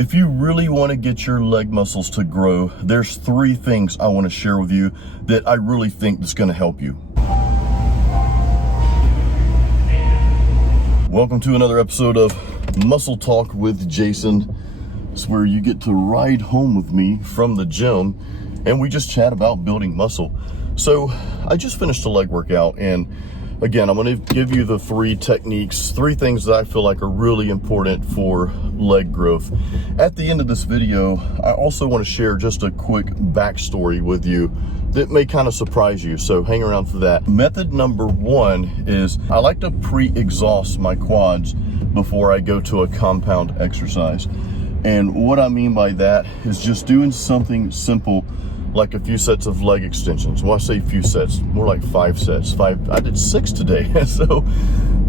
If you really want to get your leg muscles to grow, there's 3 things I want to share with you that I really think that's going to help you. Welcome to another episode of Muscle Talk with Jason. It's where you get to ride home with me from the gym and we just chat about building muscle. So I just finished a leg workout, and again, I'm going to give you the 3 techniques, 3 things that I feel like are really important for leg growth. At the end of this video, I also want to share just a quick backstory with you that may kind of surprise you, so hang around for that. Method number 1 is I like to pre-exhaust my quads before I go to a compound exercise. And what I mean by that is just doing something simple like a few sets of leg extensions. Well, I say few sets, more like 5 sets. I did 6 today. So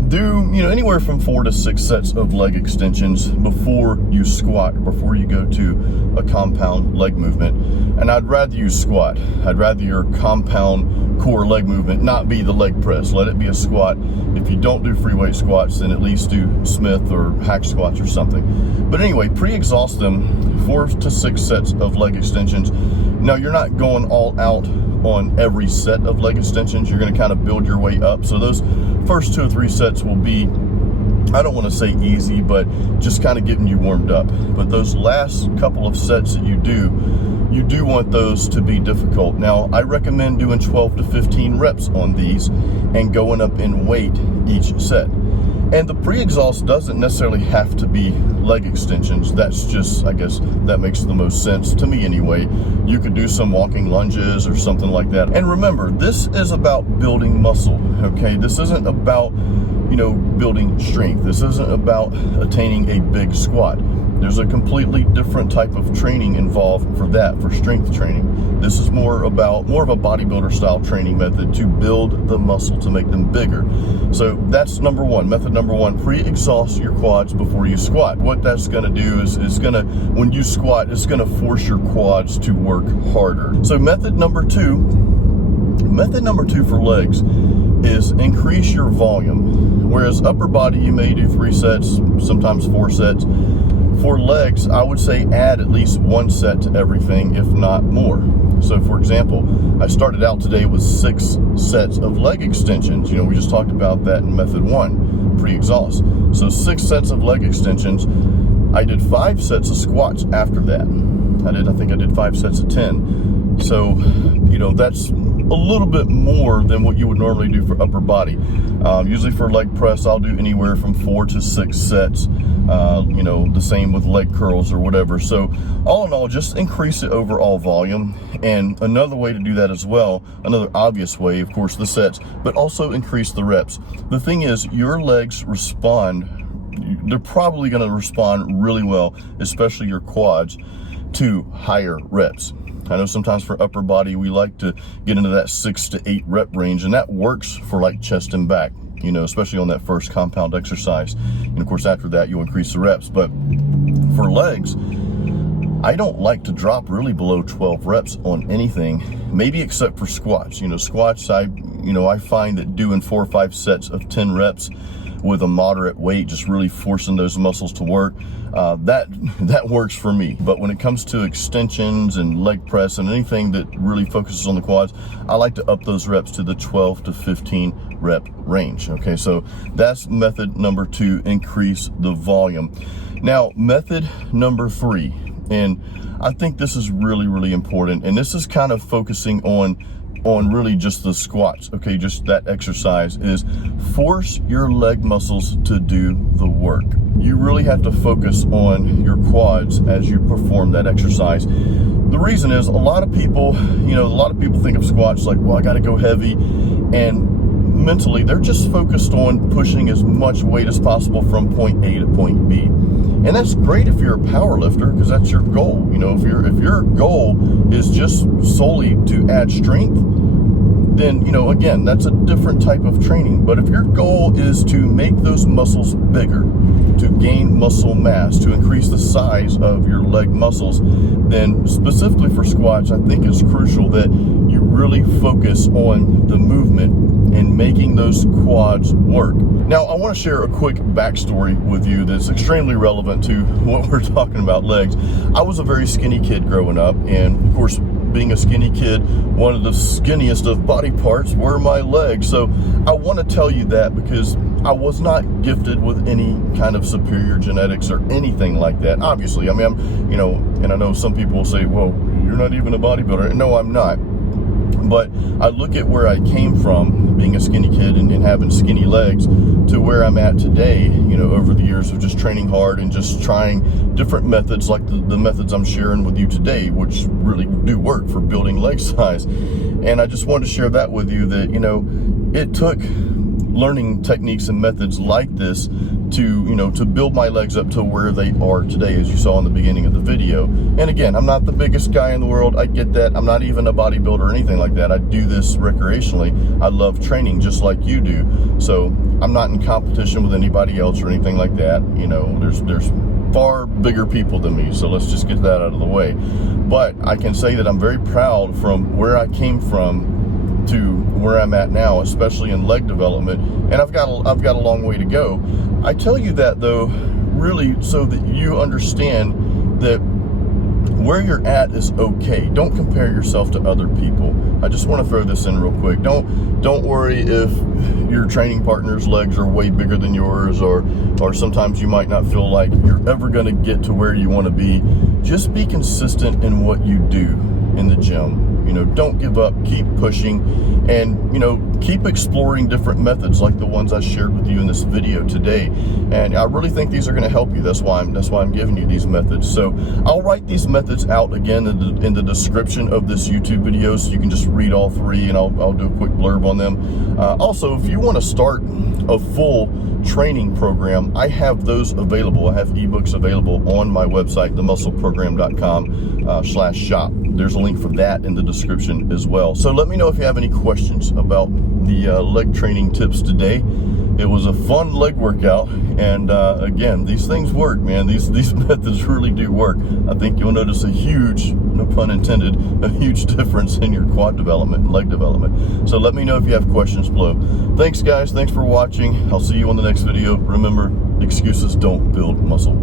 do, anywhere from 4 to 6 sets of leg extensions before you squat, before you go to a compound leg movement. And I'd rather you squat. I'd rather your compound core leg movement not be the leg press. Let it be a squat. If you don't do free weight squats, then at least do Smith or hack squats or something. But anyway, pre-exhaust them, 4 to 6 sets of leg extensions. Now, you're not going all out on every set of leg extensions. You're going to kind of build your way up. So those first 2 or 3 sets will be, I don't want to say easy, but just kind of getting you warmed up. But those last couple of sets that you do want those to be difficult. Now, I recommend doing 12 to 15 reps on these and going up in weight each set. And the pre-exhaust doesn't necessarily have to be leg extensions. That's just, I guess, that makes the most sense to me anyway. You could do some walking lunges or something like that. And remember, this is about building muscle, okay? This isn't about, building strength. This isn't about attaining a big squat. There's a completely different type of training involved for that, for strength training. This is more of a bodybuilder style training method to build the muscle, to make them bigger. So that's number 1. Method number 1, pre-exhaust your quads before you squat. What that's gonna do is when you squat, it's gonna force your quads to work harder. So method number 2 for legs is increase your volume. Whereas upper body, you may do 3 sets, sometimes 4 sets. For legs, I would say add at least 1 set to everything, if not more. So for example, I started out today with 6 sets of leg extensions. We just talked about that in method 1, pre-exhaust. So 6 sets of leg extensions. I did 5 sets of squats after that. I think I did 5 sets of 10. So, that's a little bit more than what you would normally do for upper body. Usually for leg press, I'll do anywhere from 4 to 6 sets. The same with leg curls or whatever. So all in all, just increase the overall volume. And another way to do that as well, another obvious way, of course, the sets, but also increase the reps. The thing is, your legs respond, they're probably going to respond really well, especially your quads, to higher reps. I know sometimes for upper body, we like to get into that 6 to 8 rep range, and that works for like chest and back, especially on that first compound exercise. And of course, after that, you'll increase the reps. But for legs, I don't like to drop really below 12 reps on anything, maybe except for squats. Squats, I find that doing 4 or 5 sets of 10 reps with a moderate weight, just really forcing those muscles to work, that works for me. But when it comes to extensions and leg press and anything that really focuses on the quads, I like to up those reps to the 12 to 15 rep range. Okay, so that's method number 2, increase the volume. Now, method number 3, and I think this is really, really important, and this is kind of focusing on really just the squats, okay, just that exercise, is force your leg muscles to do the work. You really have to focus on your quads as you perform that exercise. The reason is a lot of people think of squats like, well, I got to go heavy, and mentally they're just focused on pushing as much weight as possible from point A to point B. And that's great if you're a power lifter, because that's your goal. If your goal is just solely to add strength, then, you know, again, that's a different type of training. But if your goal is to make those muscles bigger, to gain muscle mass, to increase the size of your leg muscles, then specifically for squats, I think it's crucial that you really focus on the movement and making those quads work. Now, I want to share a quick backstory with you that's extremely relevant to what we're talking about, legs. I was a very skinny kid growing up, and of course, being a skinny kid, one of the skinniest of body parts were my legs. So I want to tell you that because I was not gifted with any kind of superior genetics or anything like that. Obviously, I mean, I'm, you know, and I know some people will say, well, you're not even a bodybuilder. No, I'm not. But I look at where I came from, being a skinny kid and having skinny legs, to where I'm at today, you know, over the years of just training hard and just trying different methods like the methods I'm sharing with you today, which really do work for building leg size. And I just wanted to share that with you that, you know, it took learning techniques and methods like this to, you know, to build my legs up to where they are today, as you saw in the beginning of the video. And again, I'm not the biggest guy in the world. I get that. I'm not even a bodybuilder or anything like that. I do this recreationally. I love training just like you do. So I'm not in competition with anybody else or anything like that. You know, there's far bigger people than me. So let's just get that out of the way. But I can say that I'm very proud from where I came from to where I'm at now, especially in leg development, and I've got a long way to go. I tell you that though, really, so that you understand that where you're at is okay. Don't compare yourself to other people. I just want to throw this in real quick. Don't worry if your training partner's legs are way bigger than yours, or sometimes you might not feel like you're ever going to get to where you want to be. Just be consistent in what you do in the gym. You know, don't give up, keep pushing, and, you know, keep exploring different methods like the ones I shared with you in this video today. And I really think these are going to help you. That's why I'm giving you these methods. So I'll write these methods out again in the description of this YouTube video, so you can just read all three, and I'll do a quick blurb on them. Also, if you want to start a full training program, I have those available. I have ebooks available on my website, themuscleprogram.com/shop. There's a link for that in the description as well. So let me know if you have any questions about the leg training tips today. It was a fun leg workout, and again, these things work, man. These methods really do work. I think you'll notice a huge, no pun intended, a huge difference in your quad development and leg development. So let me know if you have questions below. Thanks, guys. Thanks for watching. I'll see you on the next video. Remember, excuses don't build muscle.